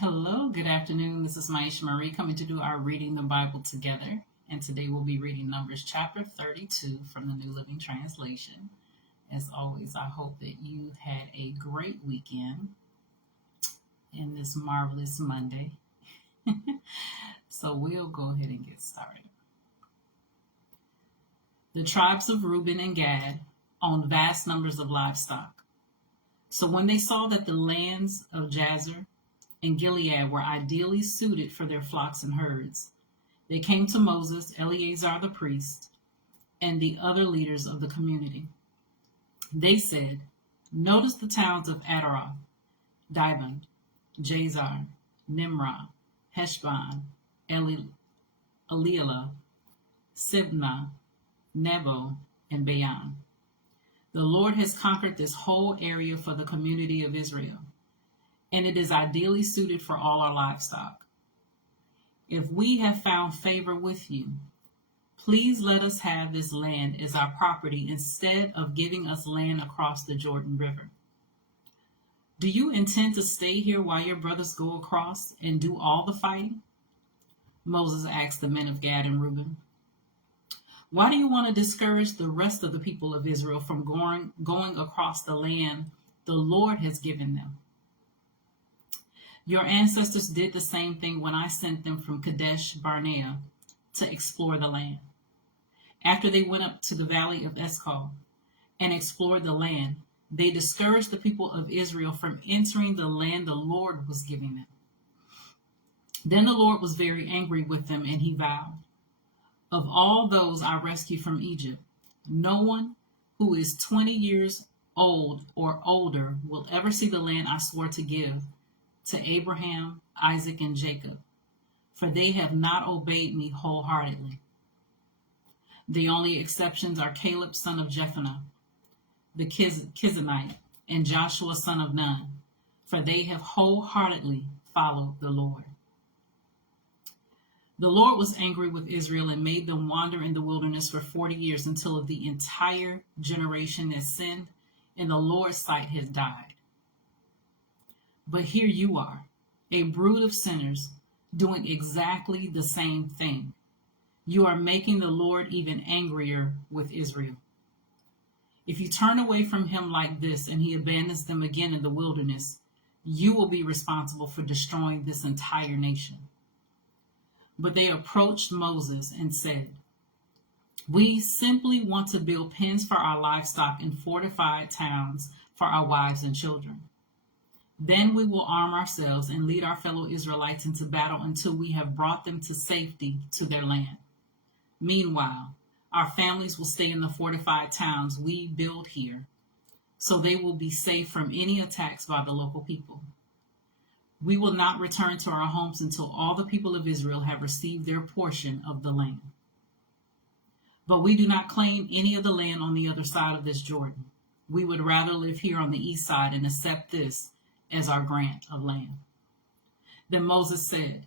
Hello, good afternoon. This is Myesha Marie coming to do our Reading the Bible together. And today we'll be reading Numbers chapter 32 from the New Living Translation. As always, I hope that you had a great weekend in this marvelous Monday. So we'll go ahead and get started. The tribes of Reuben and Gad owned vast numbers of livestock. So when they saw that the lands of Jazer and Gilead were ideally suited for their flocks and herds, they came to Moses, Eleazar the priest, and the other leaders of the community. They said, "Notice the towns of Adaroth, Dibon, Jazer, Nimrah, Heshbon, Eliela, Sibnah, Nebo, and Bayan. The Lord has conquered this whole area for the community of Israel, and it is ideally suited for all our livestock. If we have found favor with you, please let us have this land as our property instead of giving us land across the Jordan River. Do you intend to stay here while your brothers go across and do all the fighting?" Moses asked the men of Gad and Reuben. "Why do you want to discourage the rest of the people of Israel from going across the land the Lord has given them? Your ancestors did the same thing when I sent them from Kadesh Barnea to explore the land. After they went up to the valley of Eshcol and explored the land, they discouraged the people of Israel from entering the land the Lord was giving them. Then the Lord was very angry with them, and he vowed, 'Of all those I rescued from Egypt, no one who is 20 years old or older will ever see the land I swore to give to Abraham, Isaac, and Jacob, for they have not obeyed me wholeheartedly. The only exceptions are Caleb, son of Jephunneh, the Kizanite, and Joshua, son of Nun, for they have wholeheartedly followed the Lord.' The Lord was angry with Israel and made them wander in the wilderness for 40 years until the entire generation that sinned in the Lord's sight has died. But here you are, a brood of sinners, doing exactly the same thing. You are making the Lord even angrier with Israel. If you turn away from him like this and he abandons them again in the wilderness, you will be responsible for destroying this entire nation." But they approached Moses and said, "We simply want to build pens for our livestock and fortified towns for our wives and children. Then we will arm ourselves and lead our fellow Israelites into battle until we have brought them to safety to their land. Meanwhile, our families will stay in the fortified towns we build here, so they will be safe from any attacks by the local people. We will not return to our homes until all the people of Israel have received their portion of the land. But we do not claim any of the land on the other side of this Jordan. We would rather live here on the east side and accept this as our grant of land." Then Moses said,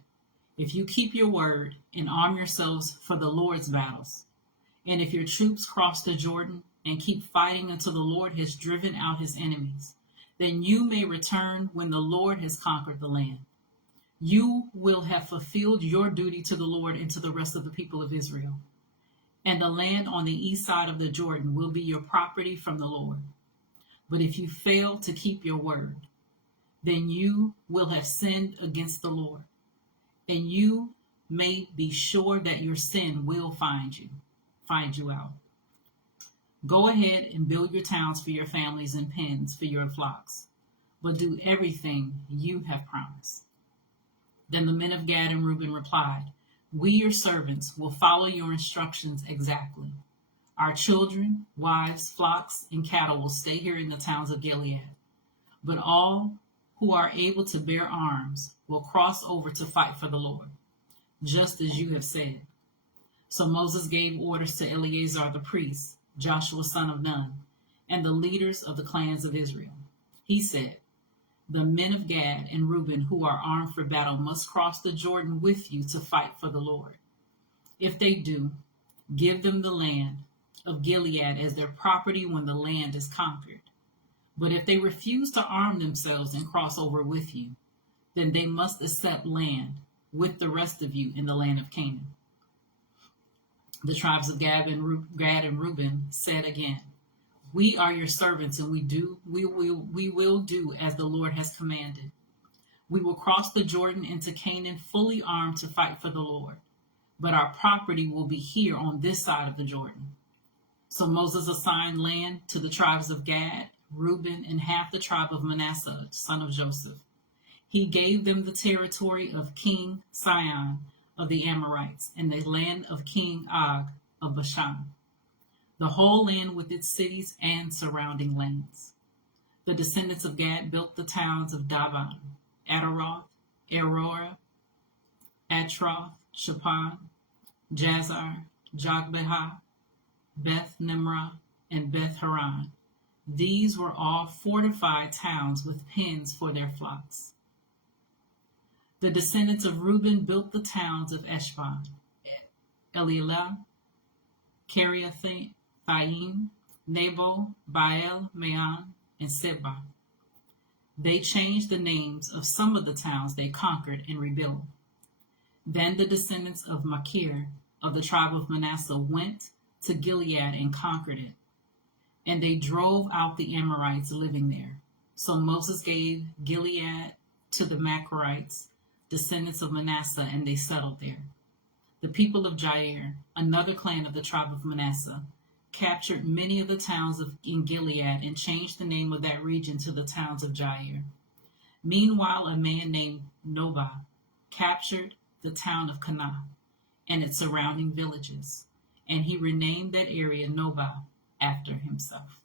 "If you keep your word and arm yourselves for the Lord's battles, and if your troops cross the Jordan and keep fighting until the Lord has driven out his enemies, then you may return when the Lord has conquered the land. You will have fulfilled your duty to the Lord and to the rest of the people of Israel. And the land on the east side of the Jordan will be your property from the Lord. But if you fail to keep your word, then you will have sinned against the Lord, and you may be sure that your sin will find you out. Go ahead and build your towns for your families and pens for your flocks, but do everything you have promised." Then the men of Gad and Reuben replied, "We, your servants, will follow your instructions exactly. Our children, wives, flocks, and cattle will stay here in the towns of Gilead, but all who are able to bear arms will cross over to fight for the Lord, just as you have said." So Moses gave orders to Eleazar the priest, Joshua son of Nun, and the leaders of the clans of Israel. He said, "The men of Gad and Reuben who are armed for battle must cross the Jordan with you to fight for the Lord. If they do, give them the land of Gilead as their property when the land is conquered. But if they refuse to arm themselves and cross over with you, then they must accept land with the rest of you in the land of Canaan. The tribes of Gad and Reuben said again, we are your servants, and we will do as the Lord has commanded. We will cross the Jordan into Canaan fully armed to fight for the Lord, but our property will be here on this side of the Jordan. So Moses assigned land to the tribes of Gad, Reuben, and half the tribe of Manasseh, son of Joseph. He gave them the territory of King Sihon of the Amorites and the land of King Og of Bashan, the whole land with its cities and surrounding lands. The descendants of Gad built the towns of Daban, Ataroth, Aurora, Atroth, Shaphan, Jazer, Jogbehah, Beth Nimrah, and Beth Haran. These were all fortified towns with pens for their flocks. The descendants of Reuben built the towns of Eshban, Elilah, Kiriathaim, Nebo, Baal, Maon, and Sibah. They changed the names of some of the towns they conquered and rebuilt. Then the descendants of Machir of the tribe of Manasseh went to Gilead and conquered it, and they drove out the Amorites living there. So Moses gave Gilead to the Machirites, descendants of Manasseh, and they settled there. The people of Jair, another clan of the tribe of Manasseh, captured many of the towns in Gilead and changed the name of that region to the towns of Jair. Meanwhile, a man named Nobah captured the town of Canaan and its surrounding villages, and he renamed that area Nobah after himself.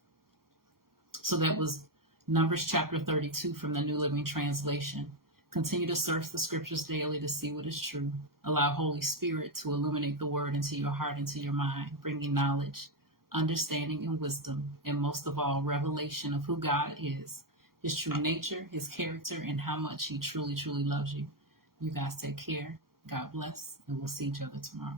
So that was Numbers chapter 32 from the New Living Translation. Continue to search the scriptures daily to see what is true. Allow Holy Spirit to illuminate the word into your heart, into your mind, bringing knowledge, understanding, and wisdom, and most of all, revelation of who God is, his true nature, his character, and how much he truly, truly loves you. You guys take care. God bless, and we'll see each other tomorrow.